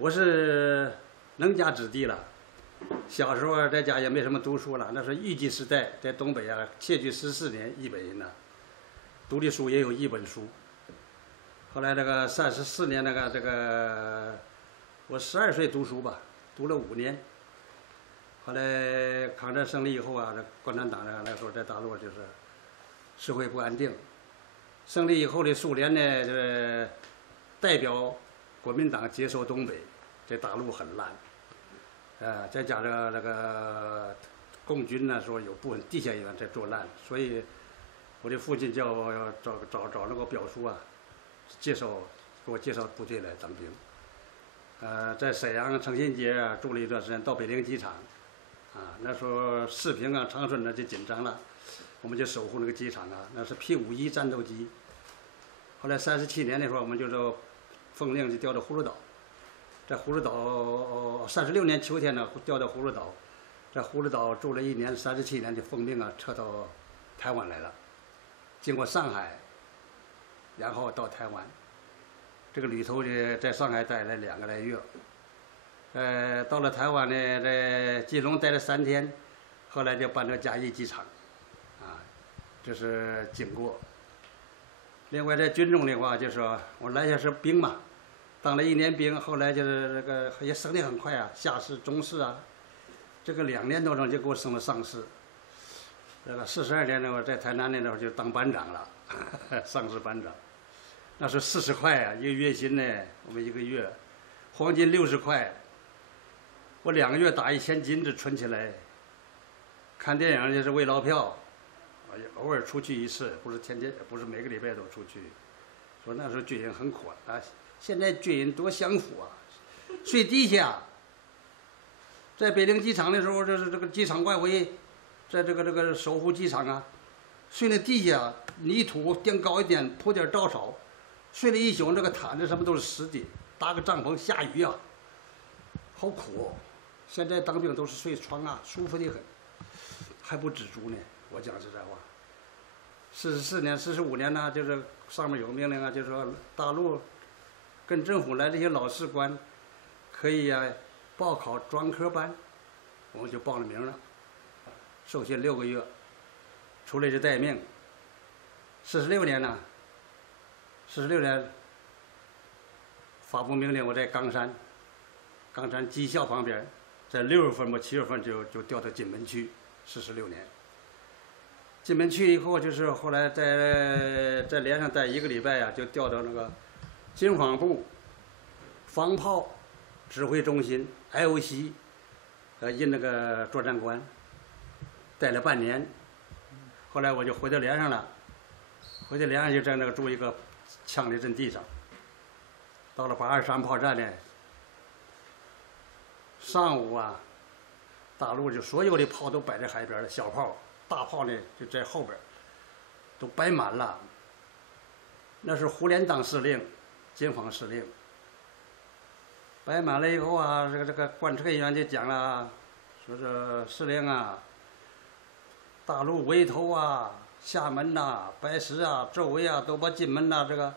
我是能家子弟了，小时候在家也没什么读书了。那是预计时代，在东北啊，窃据14年100人呢，读的书也有1本书。后来这个34年我12岁读书吧，读了5年。后来抗战胜利以后啊，这共产党那时候在大陆就是社会不安定。胜利以后的苏联呢，就是代表国民党接收东北，在大陆很烂。再加上那个共军那时候有部分地下人员在作烂，所以我的父亲叫我要找那个表叔啊，给我介绍部队来当兵。在沈阳成新街啊住了一段时间，到北京机场，那时候四平啊、长春呢就紧张了，我们就守护那个机场啊，那是 P-51战斗机。后来37年的时候，我们就奉令就调到葫芦岛，在葫芦岛36年秋天呢调到葫芦岛，在葫芦岛住了1年，37年就奉命啊撤到台湾来了，经过上海，然后到台湾。这个旅途呢，在上海待了2个来月，到了台湾呢，在金龙待了3天，后来就搬到嘉义机场，这是经过。另外在军中的话，就是说我来下是兵嘛，当了1年兵，后来就是这个也升得很快啊，下士、中士啊，这个2年多钟就给我升了上士。这个42年呢，我在台南那时候就当班长了，上士班长。那是40块啊，一个月薪呢，我们1个月，黄金60块，我2个月打1000金子存起来。看电影就是为劳票，偶尔出去一次，不是天天，不是每个礼拜都出去。说那时候军营很苦啊，现在军营多享福啊，睡地下。在北京机场的时候，这个机场外围，在这个守护机场啊，睡那地下，泥土垫高一点，铺点稻草。睡了1宿，这个毯子什么都是湿的，搭个帐篷下雨啊，好苦哦。现在当兵都是睡床啊，舒服的很，还不知足呢。我讲实在话，44年、45年呢，就是上面有命令啊，就是说大陆跟政府来这些老士官，可以报考专科班，我们就报了名了，受训6个月，出来就待命。46年呢。46年发布命令，我在冈山技校旁边，在6月份吧7月份就调到金门区。46年，金门区以后，就是后来在连上待1个礼拜呀，就调到那个军防部防炮指挥中心 IOC， 任那个作战官，待了半年。后来我就回到连上了，回到连上就在那个住一个枪的阵地上。到了823炮战呢，上午啊，大陆就所有的炮都摆在海边了，小炮、大炮呢就在后边，都摆满了。那是胡琏当司令，军防司令。摆满了以后啊，这个观测人员就讲了，说是司令啊，大陆围头啊、厦门呐、白石啊、周围啊，都把金门呐这个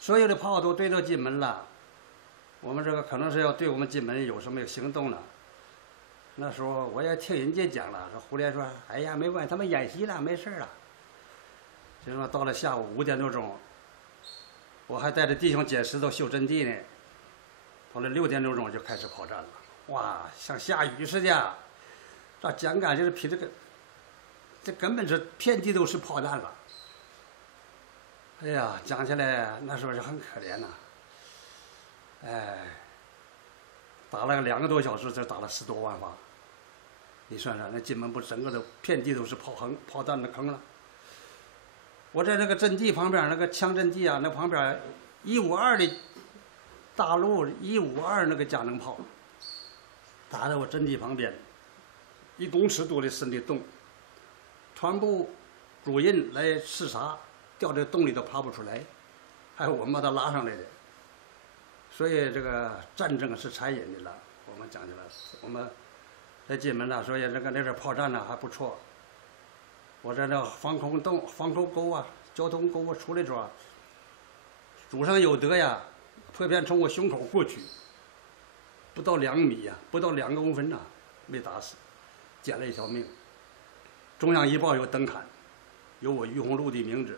所有的炮都对着金门了。我们这个可能是要对我们金门有什么行动了。那时候我也听人家讲了，说胡琏说：“哎呀，没关系，他们演习了，没事了。”就说到了下午5点多钟，我还带着弟兄捡石头修阵地呢。到了6点多钟就开始炮战了，哇，像下雨似的。这讲感就是比这根本是遍地都是炮弹了。哎呀，讲起来那时候是很可怜呐。打了2个多小时，才打了10多万发。你算算，那金门不整个都遍地都是炮弹的坑了。我在那个阵地旁边，那个枪阵地啊，那旁边152的大陆152那个加农炮，打在我阵地旁边，1公尺多的深的洞，船部主任来视察，掉在洞里头爬不出来，还有我们把他拉上来的。所以这个战争是残忍的了。我们讲起来，我们在金门呢，所以那点炮战呢还不错。我在那防空沟啊、交通沟啊出来之后，祖上有德呀，破片从我胸口过去，不到2米呀、不到2公分呐、没打死，捡了一条命。中央一报有登刊，有我于洪禄的名字。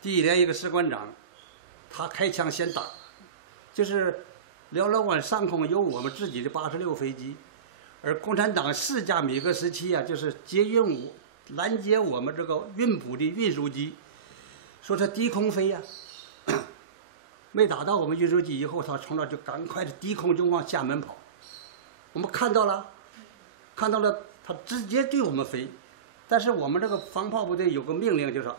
第1连一个士官长，他开枪先打，就是辽老关上空有我们自己的86飞机，而共产党4架米格17啊，就是捷运拦截我们这个运补的运输机，说它低空飞呀、没打到我们运输机以后，他从那就赶快的低空就往厦门跑。我们看到了，他直接对我们飞。但是我们这个防炮部队有个命令，就是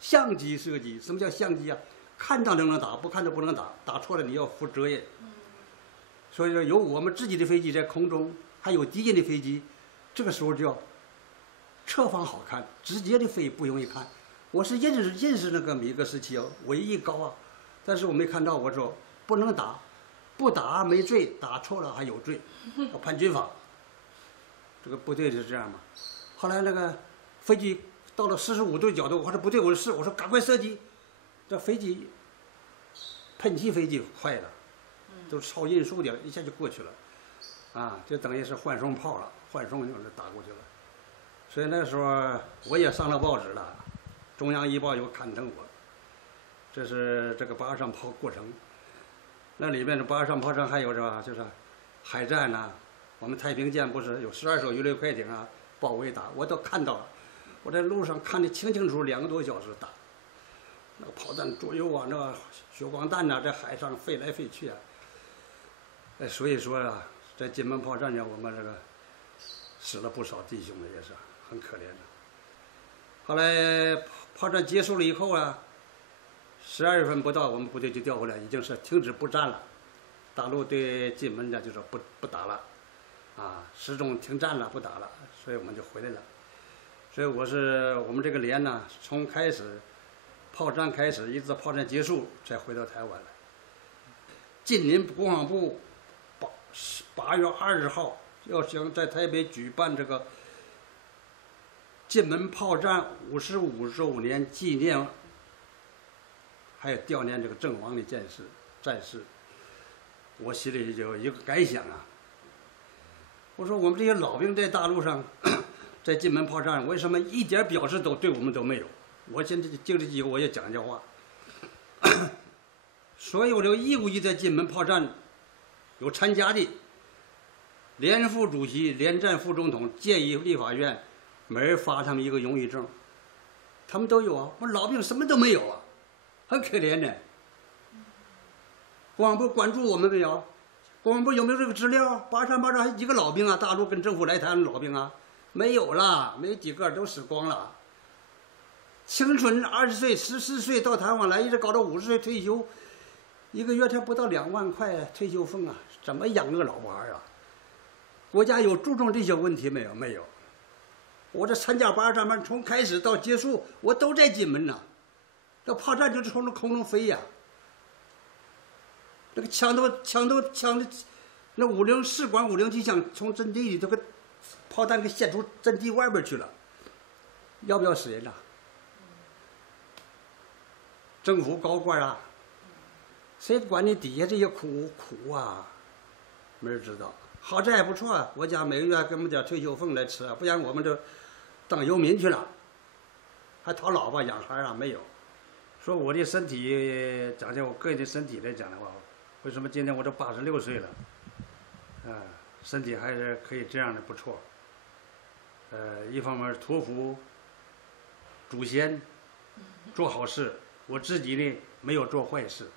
相机射击。什么叫相机啊？看到就能打，不看就不能打，打错了你要负责任。所以说，有我们自己的飞机在空中，还有敌人的飞机，这个时候就要侧方好看，直接的飞不容易看。我是认识那个米格17哦，尾翼高啊，但是我没看到。我说不能打，不打没罪，打错了还有罪，要判军法。这个部队是这样嘛。后来那个飞机到了45度角度，我说不对，我说赶快射击。这飞机喷气飞机快了，都超音速的了，一下就过去了，啊，就等于是换送炮了，换送就是打过去了。所以那时候我也上了报纸了，中央一报有刊登我。这是这个八上炮过程，那里面的八上炮程还有是吧？就是海战呐、我们太平舰不是有12艘鱼雷快艇啊，包围打，我都看到了。我在路上看得清清楚楚，2个多小时打，那个炮弹左右啊，那个血光弹呐、在海上飞来飞去啊。所以说啊，在金门炮战上，我们这个死了不少弟兄的，也是很可怜的。后来炮战结束了以后啊，12月份不到，我们部队就调回来，已经是停止不战了。大陆对金门呢就说不打了，啊，始终停战了，不打了，所以我们就回来了。所以我们这个连呢，从开始炮战开始，一直到炮战结束，才回到台湾来。近邻国防部8月20号要想在台北举办这个金门炮战55周年纪念，还有悼念这个阵亡的战士，我心里就有一个感想啊。我说我们这些老兵在大陆上，在金门炮战，为什么一点表示对我们都没有？我现在就这几个我也讲话。所有这个义务役在金门炮战有参加的，连副主席、连战副总统建议立法院每人发他们一个荣誉证，他们都有啊。我老兵什么都没有啊，很可怜的。国防部关注我们没有？国防部有没有这个资料？83还几个老兵啊？大陆跟政府来谈老兵啊，没有了，没几个都死光了。青春20岁、14岁到台湾来，一直搞到50岁退休，一个月才不到2万块退休俸啊，怎么养个老娃啊？国家有注重这些问题没有？没有。我这参加83班从开始到结束，我都在金门呐。这炮战就是从这空中飞呀。那个枪的，那士官507枪从阵地里这个炮弹给射出阵地外边去了，要不要死人呐？政府高官啊，谁管你底下这些苦啊？没人知道。好在还不错啊，国家每个月还给我们点退休俸来吃啊，不然我们就当游民去了，还讨老婆养孩啊？没有。说我的身体，讲我个人的身体来讲的话，为什么今天我都86岁了，身体还是可以这样的不错。一方面托付祖先做好事，我自己呢没有做坏事，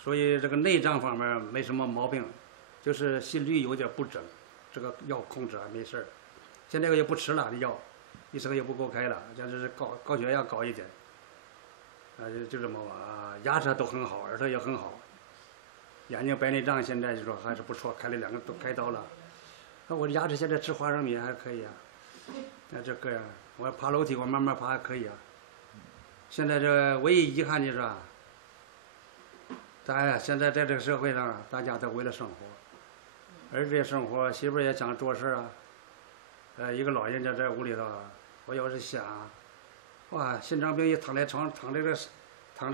所以这个内脏方面没什么毛病，就是心率有点不整，这个药控制还没事儿。现在也不吃了，这药医生也不给我开了，就是高血压高一点，就这么啊，牙齿都很好，耳朵也很好，眼睛白内障现在就说还是不错，开了2个都开刀了。那我的牙齿现在吃花生米还可以啊，这个样，我爬楼梯我慢慢爬还可以啊。现在这唯一遗憾的是啊，现在在这个社会上，大家都为了生活，儿子也生活，媳妇也想做事啊。一个老人家在屋里头，我要是想，哇，心脏病一躺在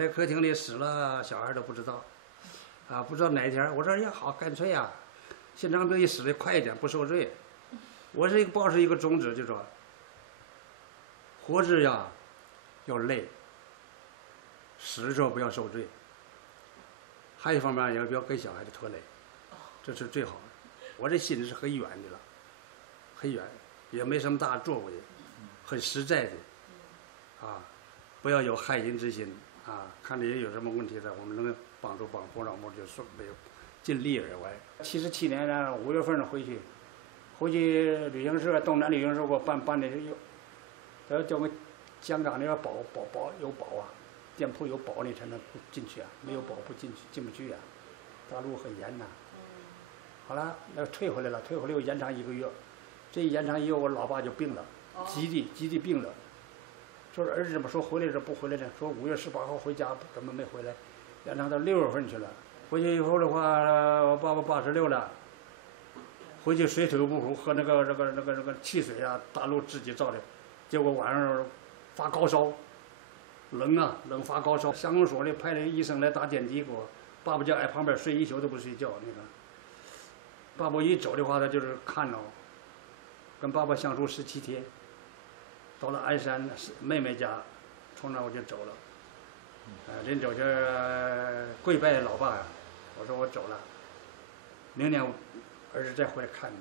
客厅里死了，小孩都不知道。啊，不知道哪一天，我说也好，干脆呀，心脏病一死的快一点，不受罪。我是抱着一个宗旨，就说活着呀要累，死的时候不要受罪。还有一方面也不要给小孩子拖累，这是最好的。我这心是很远的了，很远，也没什么大作为，很实在的，啊，不要有害人之心啊。看着人有什么问题的，我们能帮助老母就说没有，尽力而为。77年呢5月份回去旅行社东南旅行社给我办的要叫我香港那个有保啊。店铺有保你才能进去啊，没有保不进不去啊。大陆很严呐。好了，那退回来了，退回来又延长1个月。这一延长1个月，我老爸就病了，极地病了。说儿子怎么说回来这不回来呢？说5月18号回家，怎么没回来？延长到6月份去了。回去以后的话，我爸爸86了，回去水土不服，喝那个汽水啊，大陆自己造的，结果晚上发高烧。冷发高烧，乡公所里派了医生来打点滴给我，爸爸就在旁边睡1宿都不睡觉。那个，爸爸一走的话，他就是看着，跟爸爸相处17天，到了鞍山妹妹家，从那我就走了。临走就跪拜老爸呀，我说我走了，明年儿子再回来看你，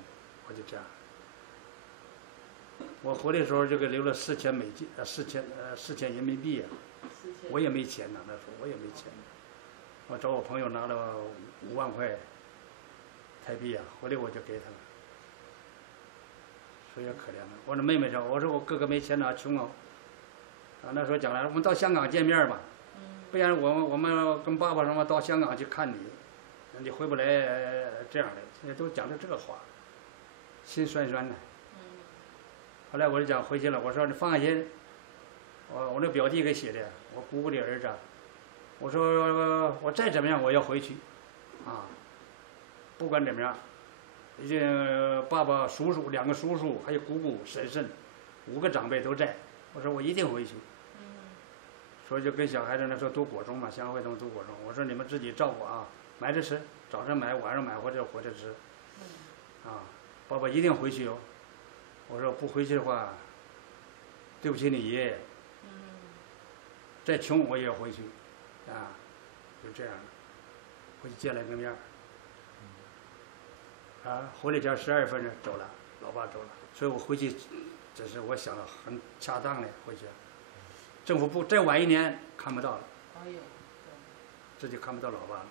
我就这样。我回来的时候，这个留了4000人民币啊，我也没钱呐，那时候我也没钱。我找我朋友拿了5万块台币啊，回来我就给他了。所以可怜了。我那妹妹说，我说我哥哥没钱呐，穷啊。那时候讲了，我们到香港见面吧，不然我们跟爸爸什么到香港去看你，你回不来这样的，现在都讲的这个话，心酸酸的。后来我就讲回去了，我说你放心，我那表弟给写的，我姑姑的儿子，我说我再怎么样我要回去，啊，不管怎么样，已经爸爸2个叔叔还有姑姑婶婶5个长辈都在，我说我一定回去。所以就跟小孩子那时候读国中嘛，乡会中读国中，我说你们自己照顾啊，买着吃，早上买晚上买或者回来吃，啊，爸爸一定回去哦。我说不回去的话，对不起你爷爷。再穷我也要回去，啊，就这样，回去见了个面。啊，回来前12月份呢走了，老爸走了，所以我回去，这是我想的很恰当的回去。政府不再晚1年看不到了，这就看不到老爸了。